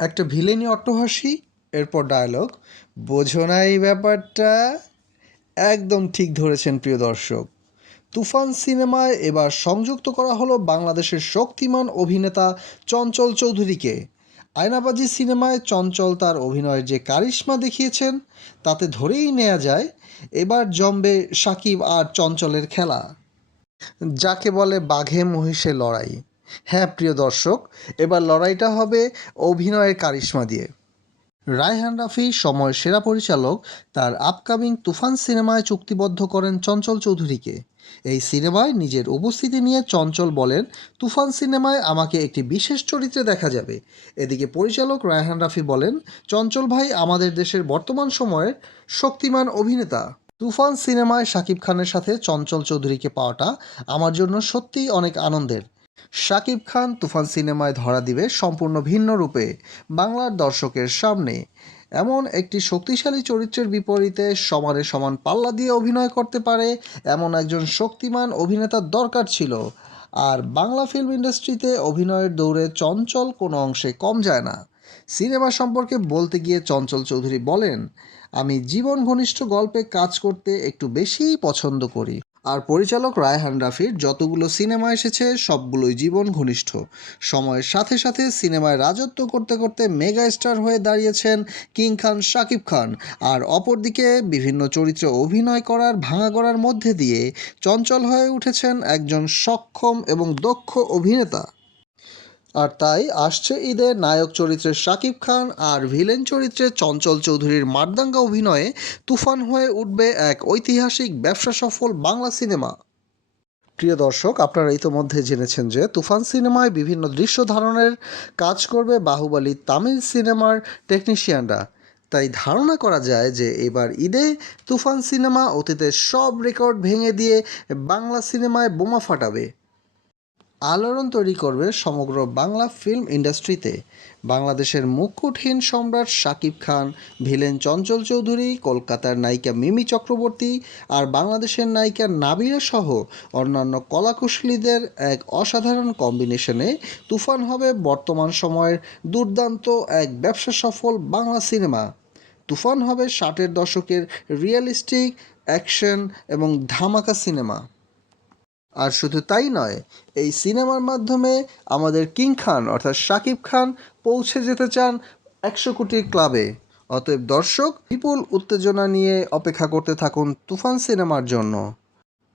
একটা ভিলেনি অট্টহাসি, এরপর ডায়লগ। বোঝো না এই ব্যাপারটা? একদম ঠিক ধরেছেন প্রিয় দর্শক। তুফান সিনেমায় এবার সংযুক্ত করা হলো বাংলাদেশের শক্তিমান অভিনেতা চঞ্চল চৌধুরীকে। আয়নাবাজি সিনেমায় চঞ্চল তার অভিনয়ের যে কারিশমা দেখিয়েছেন, তাতে ধরেই নেওয়া যায় এবার জমবে সাকিব আর চঞ্চলের খেলা, যাকে বলে বাঘে মহিষে লড়াই। হ্যাঁ প্রিয় দর্শক, এবার লড়াইটা হবে অভিনয়ের কারিশমা দিয়ে। রায়হান রাফি সময়ের সেরা পরিচালক তার আপকামিং তুফান সিনেমায় চুক্তিবদ্ধ করেন চঞ্চল চৌধুরীকে। এই সিনেমায় নিজের উপস্থিতি নিয়ে চঞ্চল বলেন, তুফান সিনেমায় আমাকে একটি বিশেষ চরিত্রে দেখা যাবে। এদিকে পরিচালক রায়হান রাফি বলেন, চঞ্চল ভাই আমাদের দেশের বর্তমান সময়ের শক্তিমান অভিনেতা। তুফান সিনেমায় শাকিব খানের সাথে চঞ্চল চৌধুরীকে পাওয়াটা আমার জন্য সত্যিই অনেক আনন্দের। শাকিব খান তুফান সিনেমায় ধরা দিবে সম্পূর্ণ ভিন্ন রূপে বাংলার দর্শকের সামনে। এমন একটি শক্তিশালী চরিত্রের বিপরীতে সমানে সমান পাল্লা দিয়ে অভিনয় করতে পারে এমন একজন শক্তিমান অভিনেতার দরকার ছিল। আর বাংলা ফিল্ম ইন্ডাস্ট্রিতে অভিনয়ের দৌড়ে চঞ্চল কোনো অংশে কম যায় না। সিনেমা সম্পর্কে বলতে গিয়ে চঞ্চল চৌধুরী বলেন, আমি জীবন ঘনিষ্ঠ গল্পে কাজ করতে একটু বেশিই পছন্দ করি। আর পরিচালক রায়হান রাফির যতগুলো সিনেমা এসেছে সবগুলোই জীবন ঘনিষ্ঠ। সময়ের সাথে সাথে সিনেমায় রাজত্ব করতে করতে মেগা স্টার হয়ে দাঁড়িয়েছেন কিং খান শাকিব খান। আর অপরদিকে বিভিন্ন চরিত্রে অভিনয় করার ভাঙাগড়ার মধ্যে দিয়ে চঞ্চল হয়ে উঠেছেন একজন সক্ষম এবং দক্ষ অভিনেতা। আর তাই আসছে ঈদে নায়ক চরিত্রে শাকিব খান আর ভিলেন চরিত্রে চঞ্চল চৌধুরীর মারদাঙ্গা অভিনয়ে তুফান হয়ে উঠবে এক ঐতিহাসিক ব্যবসা সফল বাংলা সিনেমা। প্রিয় দর্শক, আপনারা ইতোমধ্যে জেনেছেন যে তুফান সিনেমায় বিভিন্ন দৃশ্য ধারণের কাজ করবে বাহুবলী তামিল সিনেমার টেকনিশিয়ানরা। তাই ধারণা করা যায় যে এবার ঈদে তুফান সিনেমা অতীতের সব রেকর্ড ভেঙে দিয়ে বাংলা সিনেমায় বোমা ফাটাবে, আলোড়ন তৈরি করবে সমগ্র বাংলা ফিল্ম ইন্ডাস্ট্রিতে। বাংলাদেশের মুকুটহীন সম্রাট শাকিব খান, ভিলেন চঞ্চল চৌধুরী, কলকাতার নায়িকা মিমি চক্রবর্তী আর বাংলাদেশের নায়িকা নাবিরা সহ অন্যান্য কলাকুশলীদের এক অসাধারণ কম্বিনেশনে তুফান হবে বর্তমান সময়ের দুর্দান্ত এক ব্যবসা সফল বাংলা সিনেমা। তুফান হবে 60-এর দশকের রিয়েলিস্টিক অ্যাকশন এবং ধামাকা সিনেমা। আর শুধু তাই নয়, এই সিনেমার মাধ্যমে আমাদের কিং খান অর্থাৎ শাকিব খান পৌঁছে যেতে চান 100 কোটির ক্লাবে। অতএব দর্শক বিপুল উত্তেজনা নিয়ে অপেক্ষা করতে থাকুন তুফান সিনেমার জন্য।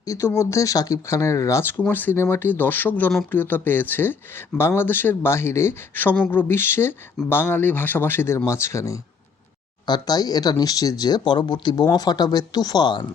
ইতোমধ্যে শাকিব খানের রাজকুমার সিনেমাটি দর্শক জনপ্রিয়তা পেয়েছে বাংলাদেশের বাহিরে সমগ্র বিশ্বে বাঙালি ভাষাভাষীদের মাঝখানে। আর তাই এটা নিশ্চিত যে পরবর্তী বোমা ফাটাবে তুফান।